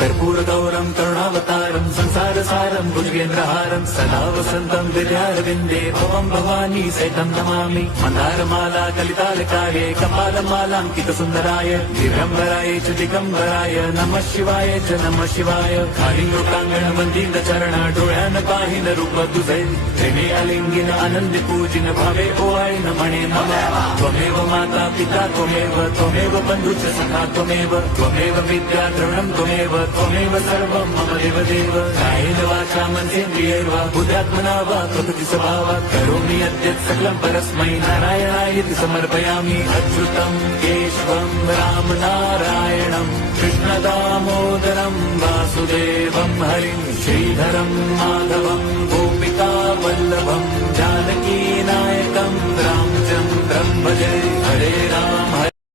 कर्पूरगौरं करुणावतारं संसारसारं भुजगेन्द्रहारं सदा वसन्तं विद्यारविन्दे भवं भवानी सहितं नमामि। मन्दारमाला कलितालकाये कपालमालाङ्कितसुन्दराय दिगम्बराय च दिगम्बराय नमः शिवाय च नमः शिवाय। कालिङ्गोकाङ्गण वन्दित चरण डोळ्यान पाहिन रूप तुझे प्रेमे अलिंगिन आनंद पूजिन भावे ओवाळी नमणे नमः। त्वमेव माता पिता त्वमेव बन्धु च सखा त्वमेव विद्या द्रवणं त्वमेव सर्वं मम देवदेव। कायेन वाचा मनसेन्द्रियैर्वा बुद्ध्यात्मना वा प्रकृति स्वभावात् करोमि यद्यत् सकलं परस्मै नारायणायेति समर्पयामि। अच्युतं केशवं रामनारायणं कृष्णदामोदरं वासुदेवं हरिं श्रीधरं माधवं गोपिकावल्लभं जानकीनायकं रामचन्द्रं भजे। हरे राम